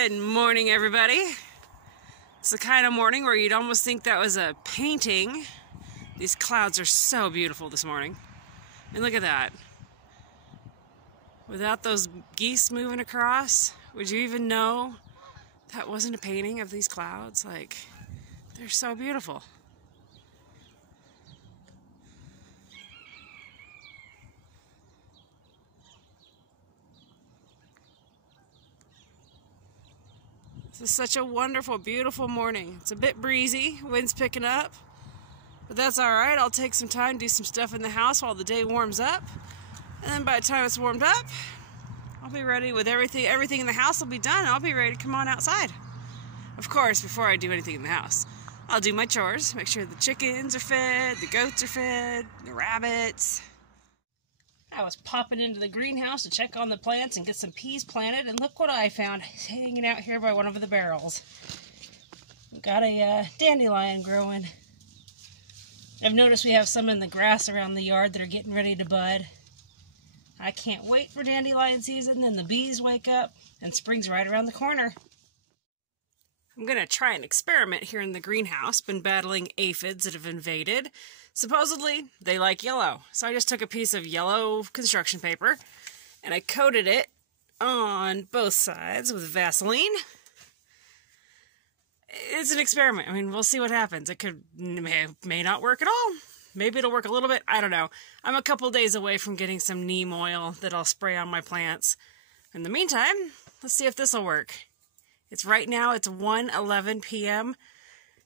Good morning, everybody. It's the kind of morning where you'd almost think that was a painting. These clouds are so beautiful this morning. And look at that. Without those geese moving across, would you even know that wasn't a painting of these clouds? Like, they're so beautiful. This is such a wonderful, beautiful morning. It's a bit breezy, wind's picking up, but that's all right. I'll take some time, do some stuff in the house while the day warms up, and then by the time it's warmed up, I'll be ready with everything. Everything in the house will be done. I'll be ready to come on outside. Of course, before I do anything in the house, I'll do my chores, make sure the chickens are fed, the goats are fed, the rabbits. I was popping into the greenhouse to check on the plants and get some peas planted, and look what I found hanging out here by one of the barrels. We've got a dandelion growing. I've noticed we have some in the grass around the yard that are getting ready to bud. I can't wait for dandelion season, then the bees wake up, and spring's right around the corner. I'm going to try an experiment here in the greenhouse. Been battling aphids that have invaded. Supposedly, they like yellow. So I just took a piece of yellow construction paper and I coated it on both sides with Vaseline. It's an experiment. I mean, we'll see what happens. It may not work at all. Maybe it'll work a little bit. I don't know. I'm a couple days away from getting some neem oil that I'll spray on my plants. In the meantime, let's see if this will work. It's right now, it's 1:11 p.m.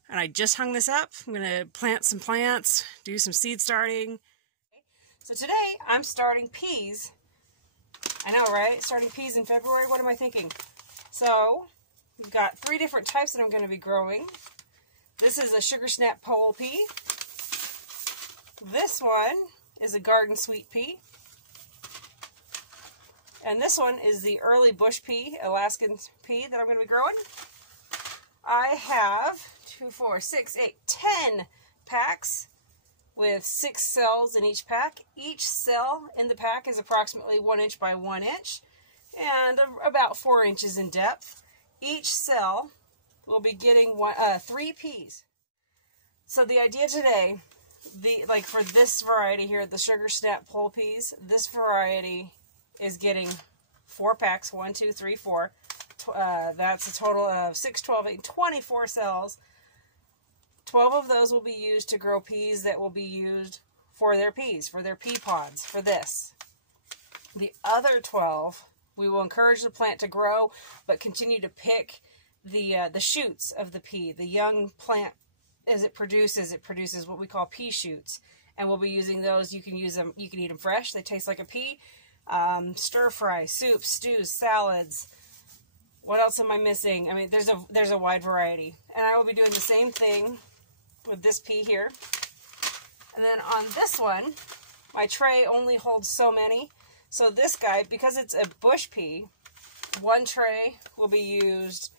and I just hung this up. I'm going to plant some plants, do some seed starting. So today, I'm starting peas. I know, right? Starting peas in February, what am I thinking? So, we've got 3 different types that I'm going to be growing. This is a sugar snap pole pea. This one is a garden sweet pea. And this one is the early bush pea, Alaskan pea that I'm going to be growing. I have 10 packs with 6 cells in each pack. Each cell in the pack is approximately 1 inch by 1 inch and about 4 inches in depth. Each cell will be getting 3 peas. So the idea today, for this variety here, the sugar snap pole peas, this variety is getting 4 packs, 1, 2, 3, 4. That's a total of 6, 12, 8, 24 cells. 12 of those will be used to grow peas that will be used for their peas, for their pea pods, for this. The other 12, we will encourage the plant to grow, but continue to pick the shoots of the pea. The young plant, as it produces what we call pea shoots, and we'll be using those. You can use them, you can eat them fresh. They taste like a pea. Stir fry, soups, stews, salads. What else am I missing? I mean, there's a wide variety. And I will be doing the same thing with this pea here. And then on this one, my tray only holds so many. So this guy, because it's a bush pea, 1 tray will be used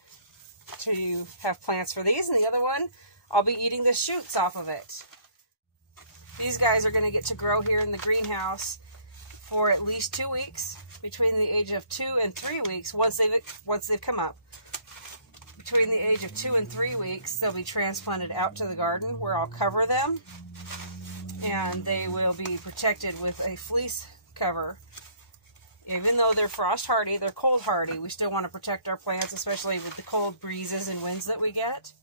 to have plants for these, and the other one, I'll be eating the shoots off of it. These guys are going to get to grow here in the greenhouse for at least 2 weeks, between the age of 2 and 3 weeks, once they've come up. Between the age of 2 and 3 weeks, they'll be transplanted out to the garden where I'll cover them, and they will be protected with a fleece cover. Even though they're frost hardy, they're cold hardy, we still want to protect our plants, especially with the cold breezes and winds that we get.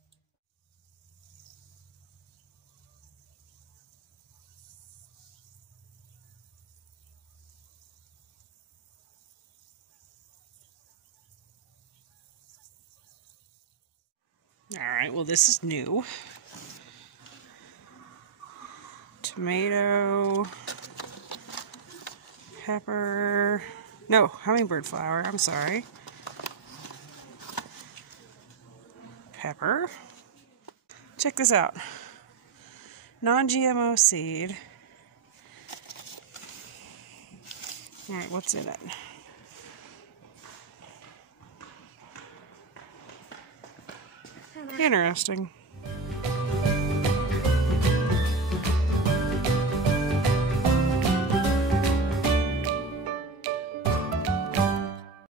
Alright, well this is new. Tomato, pepper, no, hummingbird flower, I'm sorry. Pepper. Check this out. Non-GMO seed. Alright, what's in it? Interesting.